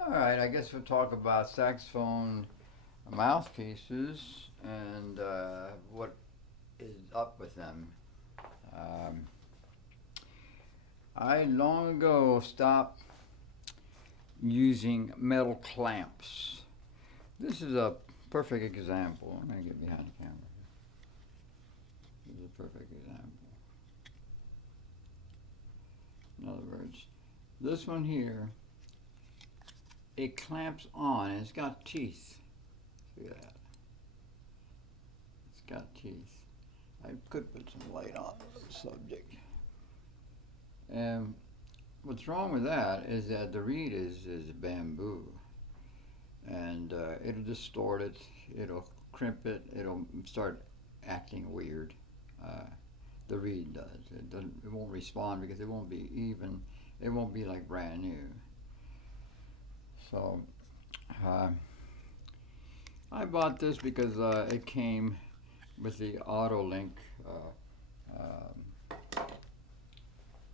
All right, I guess we'll talk about saxophone mouthpieces and what is up with them. Um, I long ago stopped using metal clamps. This is a perfect example. I'm going to get behind the camera. This is a perfect example. In other words, this one here, it clamps on and it's got teeth. See that? It's got teeth. I could put some light on the subject. And what's wrong with that is that the reed is bamboo. And it'll distort it, it'll crimp it, it'll start acting weird. Uh, the reed does. It won't respond because it won't be even, it won't be like brand new. So uh, I bought this because it came with the Otto Link.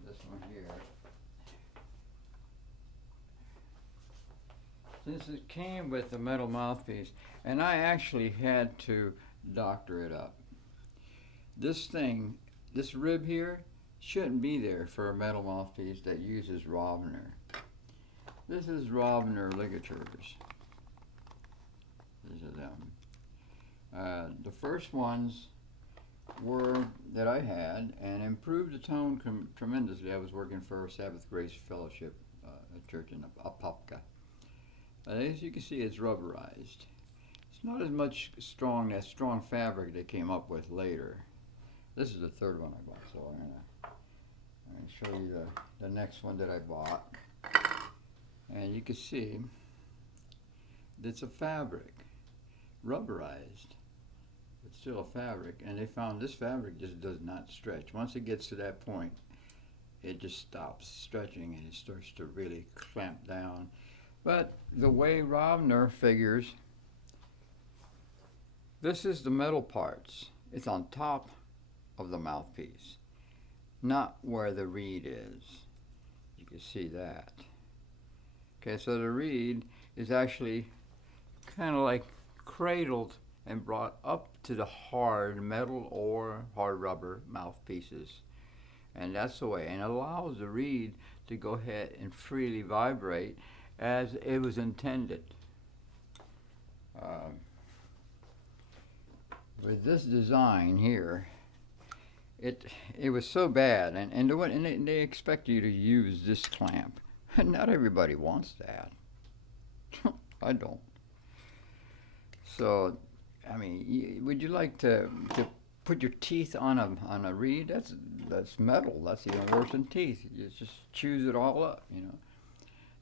This one here. Since it came with a metal mouthpiece, and I actually had to doctor it up. This thing, this rib here, shouldn't be there for a metal mouthpiece that uses Rovner. This is Rovner ligatures. These are them. The first ones were that I had and improved the tone tremendously. I was working for a Sabbath Grace Fellowship church in Apopka. As you can see, it's rubberized. It's not as much that strong fabric they came up with later. This is the third one I bought, so I'm gonna show you the next one that I bought. And you can see it's a fabric, rubberized. It's still a fabric, and they found this fabric just does not stretch. Once it gets to that point, it just stops stretching and it starts to really clamp down. But the way Rovner figures, this is the metal parts. It's on top of the mouthpiece, not where the reed is. You can see that. Okay, so the reed is actually kind of like cradled and brought up to the hard metal or hard rubber mouthpieces. And that's the way, and allows the reed to go ahead and freely vibrate as it was intended. With this design here, it was so bad, and they expect you to use this clamp. Not everybody wants that. I don't. So, I mean, would you like to put your teeth on a reed? That's metal. That's even worse than teeth. You just chews it all up, you know.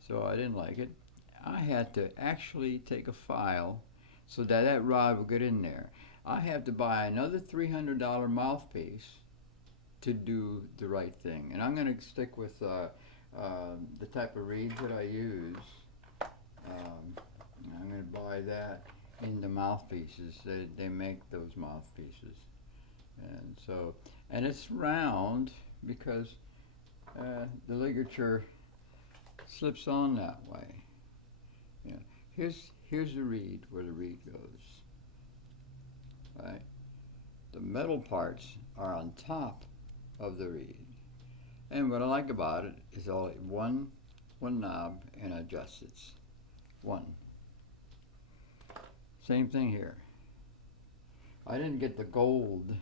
So I didn't like it. I had to actually take a file so that that rod would get in there. I had to buy another $300 mouthpiece to do the right thing. And I'm going to stick with the type of reeds that I use. I'm going to buy that in the mouthpieces. They make those mouthpieces. And so, and it's round because the ligature slips on that way. Yeah. Here's the reed, where the reed goes. Right? The metal parts are on top of the reed. And what I like about it is only one knob and adjusts it. One. Same thing here. I didn't get the gold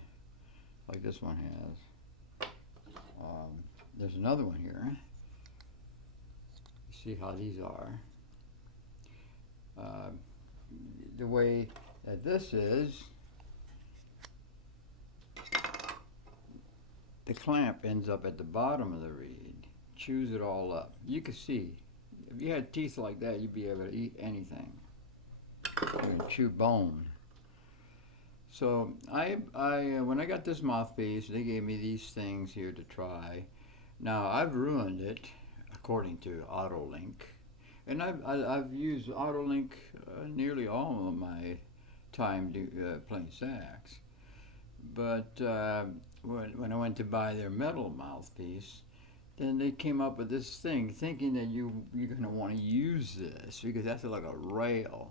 like this one has. There's another one here. See how these are. The way that this is, the clamp ends up at the bottom of the reed, chews it all up. You can see, if you had teeth like that, you'd be able to eat anything. You can chew bone. So when I got this mouthpiece, they gave me these things here to try. Now I've ruined it, according to Otto Link, and I've used Otto Link nearly all of my time playing sax. But when I went to buy their metal mouthpiece, then they came up with this thing, thinking that you're gonna want to use this because that's like a rail.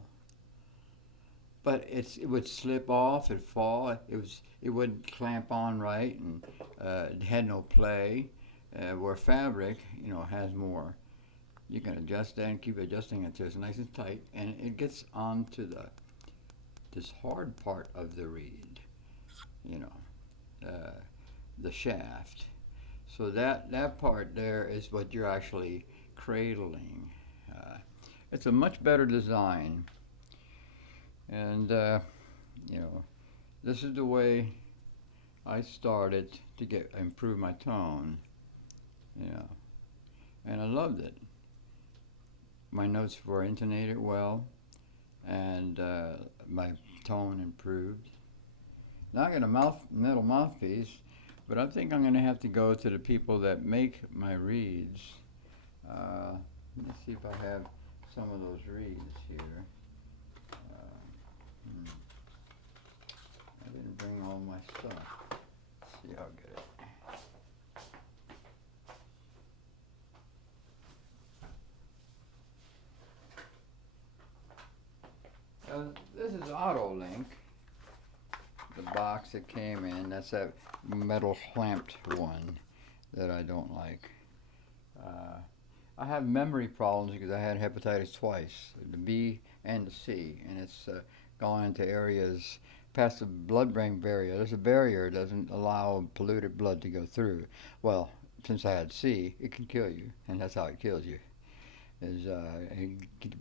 But it would slip off, it'd fall. It wouldn't clamp on right, and it had no play. Where fabric, has more. You can adjust that and keep adjusting it until it's nice and tight, and it gets onto this hard part of the reed, you know, the shaft. So that part there is what you're actually cradling. It's a much better design, and this is the way I started to improve my tone. And I loved it. My notes were intonated well, and my tone improved. Now I got a metal mouthpiece, but I think I'm going to have to go to the people that make my reeds. Let me see if I have some of those reeds here. I didn't bring all my stuff. Let's see how good it. This is Otto Link, the box that came in. That's that metal clamped one that I don't like. I have memory problems because I had hepatitis twice, the B and the C, and it's gone into areas past the blood-brain barrier. There's a barrier that doesn't allow polluted blood to go through. Well, since I had C, it can kill you, and that's how it kills you.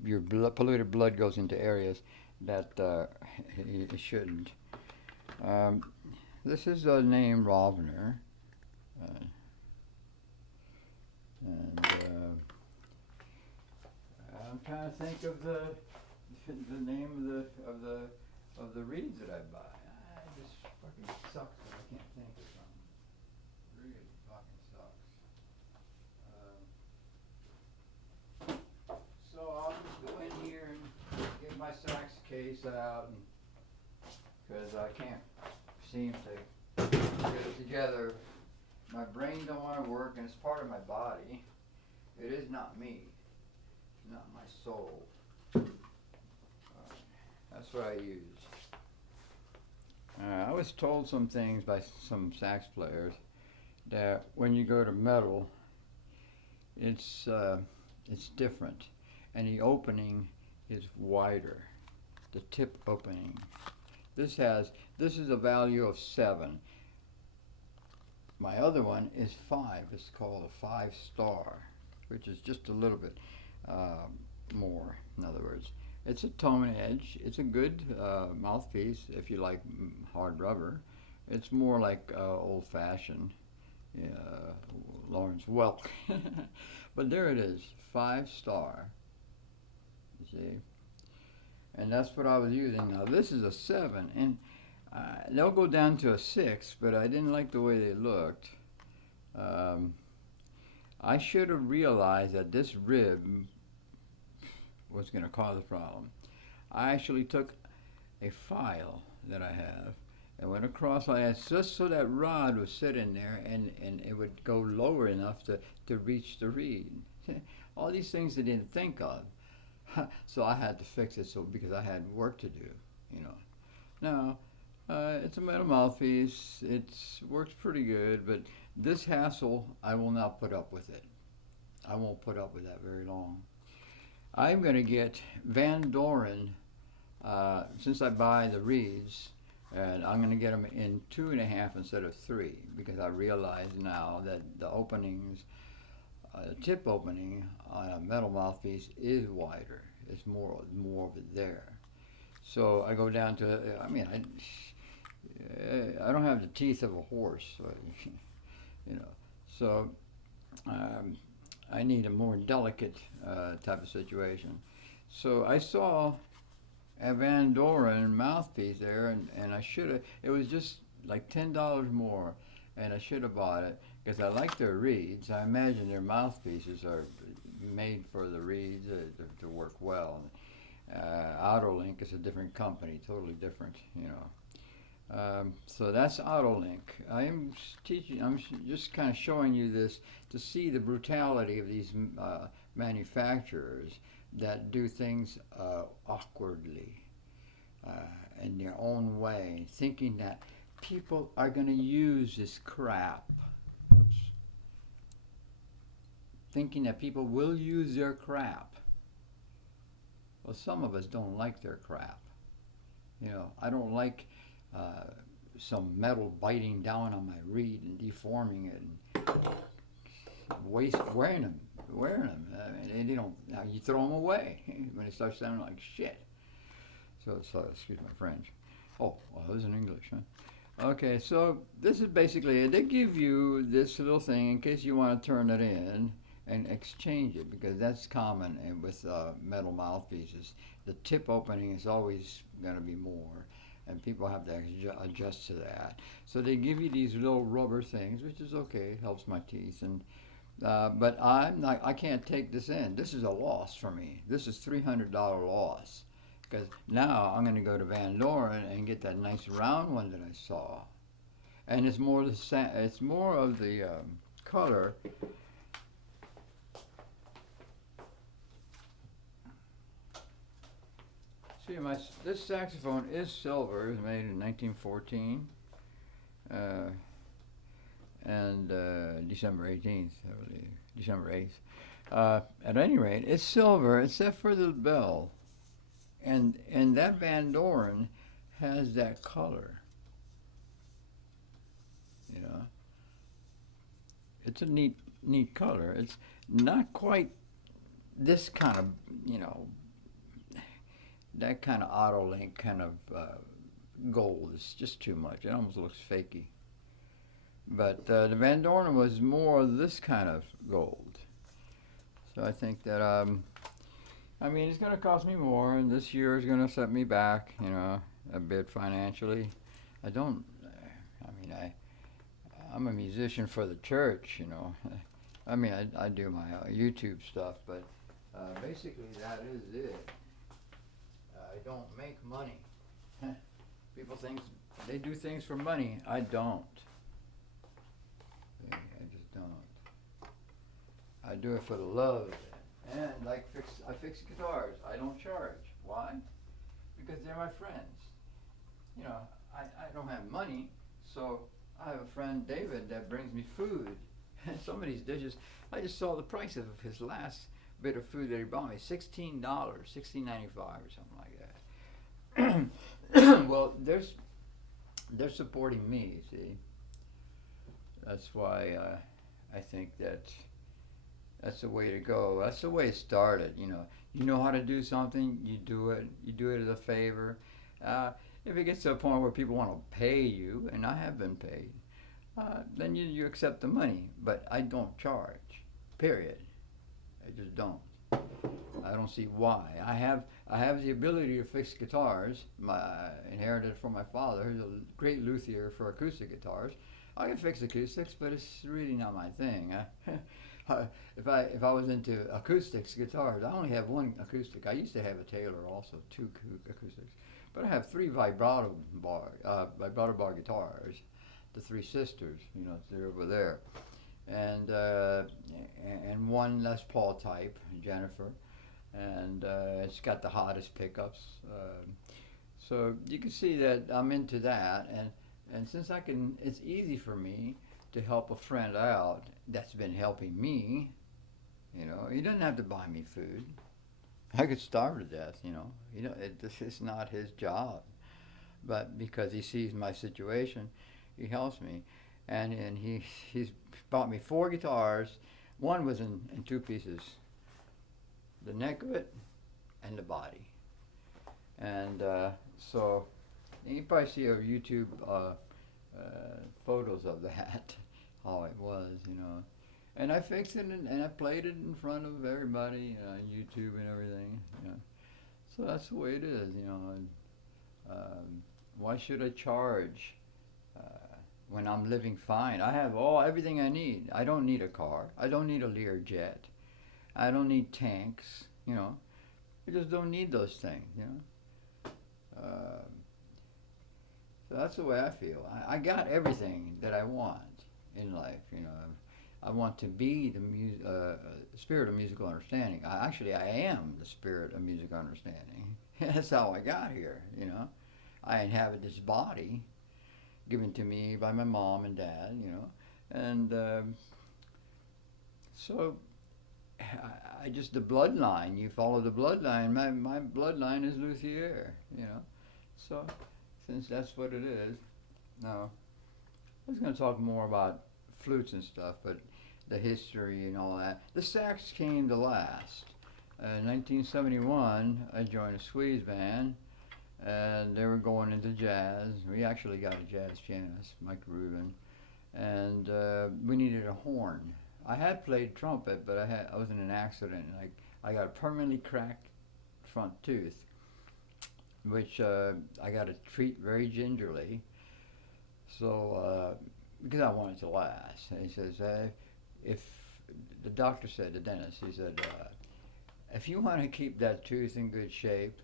Your polluted blood goes into areas that it shouldn't. This is a name Rovner, and I'm trying to think of the name of the reeds that I buy. It just fucking sucks that I can't think of something. It really fucking sucks. So I'll just go in here and get my sax case out, because I can't seem to get it together. My brain don't want to work, and it's part of my body. It is not me. It's not my soul. That's what I use. I was told some things by some sax players that when you go to metal, it's different, and the opening is wider, the tip opening. This is a value of 7. My other one is 5. It's called a 5-star, which is just a little bit more. In other words, it's a tone edge. It's a good mouthpiece if you like hard rubber. It's more like old-fashioned Lawrence Welk. But there it is, 5-star. You see? And that's what I was using. Now this is a 7, and they'll go down to a 6, but I didn't like the way they looked. I should have realized that this rib was going to cause a problem. I actually took a file that I have and went across like that, just so that rod would sit in there and it would go lower enough to reach the reed. All these things I didn't think of. So I had to fix it because I had work to do, Now, it's a metal mouthpiece. It works pretty good, but this hassle, I will not put up with it. I won't put up with that very long. I'm going to get Vandoren, since I buy the reeds, and I'm going to get them in 2.5 instead of 3, because I realize now that the openings, tip opening on a metal mouthpiece is wider. It's more of it there. So I go down to, I don't have the teeth of a horse, so I need a more delicate type of situation. So I saw a Vandoren mouthpiece there, and I should have, it was just like $10 more, and I should have bought it because I like their reeds. I imagine their mouthpieces are made for the reeds to work well. Otto Link is a different company, totally different, So that's Otto Link. I am teaching. Just kind of showing you this to see the brutality of these manufacturers that do things awkwardly, uh, in their own way, thinking that people are going to use this crap. Oops. Thinking that people will use their crap. Well, some of us don't like their crap. I don't like uh, some metal biting down on my reed and deforming it and wearing them. And they don't. You throw them away when it starts sounding like shit. So excuse my French. Oh, well, it was in English, huh? Okay, so this is basically it. They give you this little thing in case you want to turn it in and exchange it, because that's common with metal mouthpieces. The tip opening is always going to be more, and people have to adjust to that. So they give you these little rubber things, which is okay, helps my teeth, and but I can't take this in. This is a loss for me. This is $300 loss, because now I'm going to go to Vandoren and get that nice round one that I saw, and it's more of the color. See, this saxophone is silver. It was made in 1914, and December 18th, I believe, December 8th. At any rate, it's silver except for the bell, and that Vandoren has that color. It's a neat color. It's not quite this kind of that kind of Otto Link kind of gold is just too much. It almost looks fakey. But the Vandoren was more this kind of gold. So I think that, it's going to cost me more, and this year is going to set me back, a bit financially. I'm a musician for the church, I do my YouTube stuff, but basically that is it. I don't make money. People think they do things for money. I don't. I just don't. I do it for the love of it. And I fix guitars. I don't charge. Why? Because they're my friends. I don't have money, so I have a friend, David, that brings me food. And some of these dishes, I just saw the price of his last bit of food that he bought me, $16, $16.95 or something like that. Well, they're supporting me, see. That's why I think that's the way to go. That's the way it started, You know how to do something, you do it. You do it as a favor. If it gets to a point where people want to pay you, and I have been paid, then you accept the money. But I don't charge, period. I just don't. I don't see why. I have the ability to fix guitars. I inherited from my father, who's a great luthier for acoustic guitars. I can fix acoustics, but it's really not my thing. If I was into acoustics guitars, I only have one acoustic. I used to have a Taylor also, two acoustics, but I have three vibrato bar guitars, the Three Sisters. They're over there, and one Les Paul type, Jennifer, and it's got the hottest pickups. So you can see that I'm into that, and since it's easy for me to help a friend out that's been helping me. He doesn't have to buy me food. I could starve to death. It's not his job, but because he sees my situation, he helps me, and he's bought me 4 guitars. One was in 2 pieces, the neck of it and the body, and so you probably see on YouTube photos of that, how it was, and I fixed it and I played it in front of everybody on YouTube and everything, so that's the way it is, why should I charge when I'm living fine? I have everything I need. I don't need a car. I don't need a Learjet. I don't need tanks. I just don't need those things. So that's the way I feel. I got everything that I want in life. You know, I want to be the spirit of musical understanding. I am the spirit of musical understanding. That's how I got here. You know, I inhabit this body given to me by my mom and dad. You know, and so I just the bloodline. You follow the bloodline. My bloodline is luthier. You know, so since that's what it is. Now, I was going to talk more about flutes and stuff, but the history and all that. The sax came to last. In 1971, I joined a squeeze band, and they were going into jazz. We actually got a jazz pianist, Mike Rubin, and we needed a horn. I had played trumpet, but I was in an accident. I got a permanently cracked front tooth, which I got to treat very gingerly. So, because I wanted to last. And he says, if the doctor said, the dentist, he said, if you want to keep that tooth in good shape,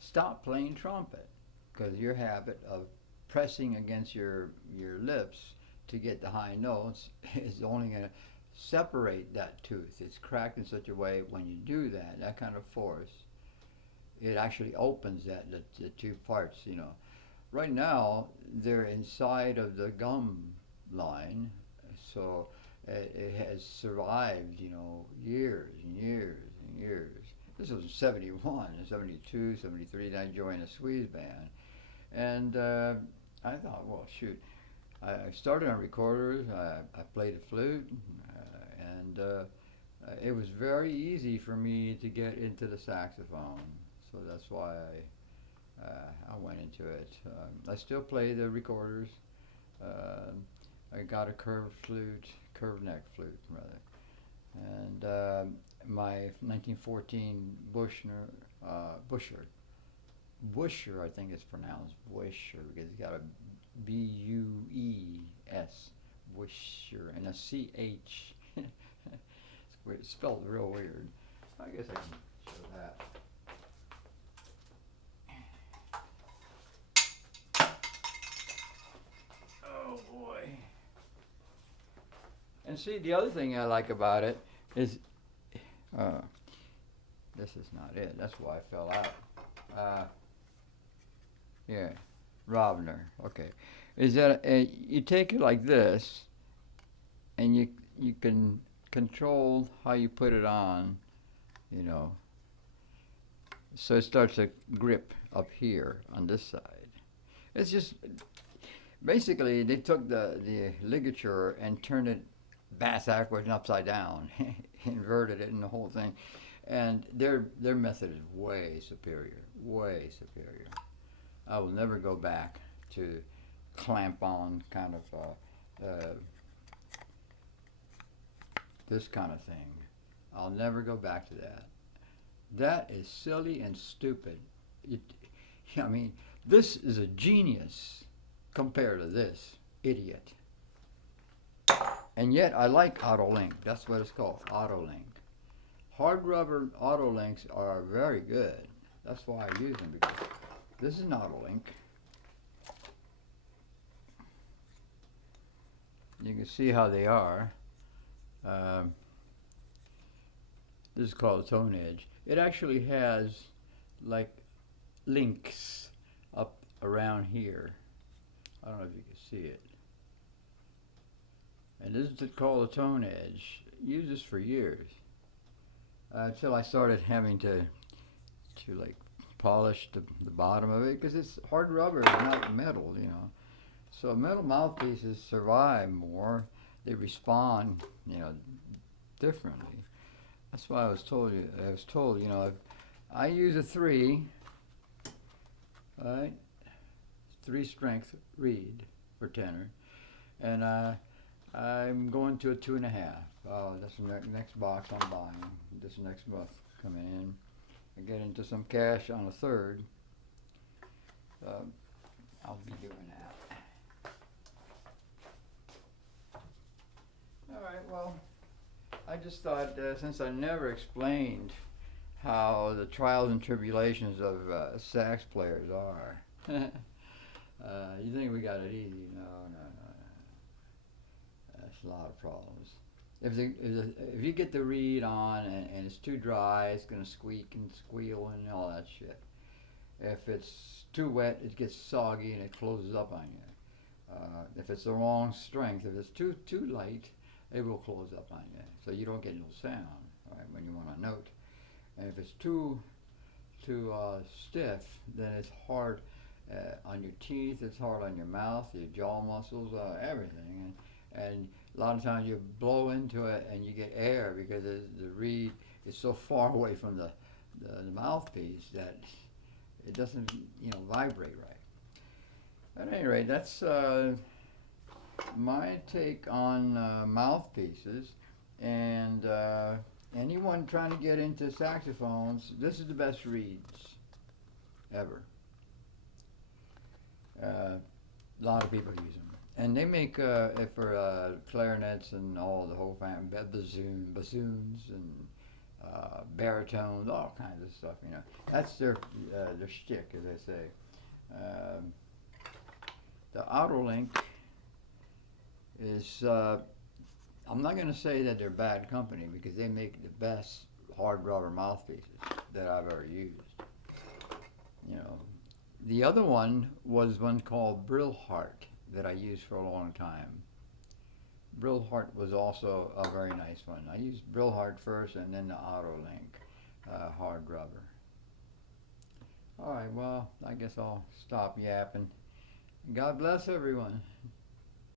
stop playing trumpet, because your habit of pressing against your lips to get the high notes is only going to separate that tooth. It's cracked in such a way when you do that, that kind of force, it actually opens the two parts, you know. Right now, they're inside of the gum line, so it has survived, you know, years and years and years. This was 71, 72, 73, then I joined a squeeze band. And I thought, well, shoot. I started on recorders, I played the flute, and it was very easy for me to get into the saxophone. So that's why I went into it. I still play the recorders. I got a curved neck flute rather, and my 1914 Busher, I think it's pronounced Busher because it's got a B-U-E-S, Busher, and a C-H. It's weird, it's spelled real weird. I guess I can show that. Oh boy. And see, the other thing I like about it is, this is not it, that's why I fell out. Yeah, Rovner, okay. Is that, you take it like this, and you can control how you put it on, you know. So it starts to grip up here on this side. It's just, basically, they took the ligature and turned it backwards and upside down, inverted it and the whole thing. And their method is way superior, way superior. I will never go back to clamp on kind of this kind of thing. I'll never go back to that. That is silly and stupid. I mean, this is a genius compared to this idiot. And yet I like Otto Link. That's what it's called, Otto Link. Hard rubber Otto Links are very good. That's why I use them, because this is an Otto Link. You can see how they are. This is called a tone edge. It actually has like links up around here. I don't know if you can see it. And this is called a tone edge. Used this for years. Until I started having to like polish the bottom of it, because it's hard rubber, not metal, you know. So metal mouthpieces survive more. They respond, you know, differently. That's why I was told, you know, I use a 3, right? 3 strength reed for tenor, and I'm going to a 2.5. Oh, that's the next box I'm buying. This next month coming in. I get into some cash on a 3rd. I'll be doing that. All right, well, I just thought, since I never explained how the trials and tribulations of sax players are, You think we got it easy? No, no, no, no. That's a lot of problems. If you get the reed on and it's too dry, it's gonna squeak and squeal and all that shit. If it's too wet, it gets soggy and it closes up on you. If it's the wrong strength, if it's too light, it will close up on you, so you don't get no sound, right, when you want a note. And if it's too stiff, then it's hard on your teeth. It's hard on your mouth, your jaw muscles, everything. And a lot of times you blow into it and you get air because the reed is so far away from the mouthpiece that it doesn't, vibrate right. At any rate, that's my take on mouthpieces. And anyone trying to get into saxophones, this is the best reeds ever. A lot of people use them. And they make it for clarinets and all the whole family, bassoons and baritones, all kinds of stuff. That's their shtick, as they say. Um, the Otto Link is. I'm not going to say that they're bad company because they make the best hard rubber mouthpieces that I've ever used. The other one was one called Brillhart that I used for a long time. Brillhart was also a very nice one. I used Brillhart first and then the Otto Link hard rubber. All right, well, I guess I'll stop yapping. God bless everyone.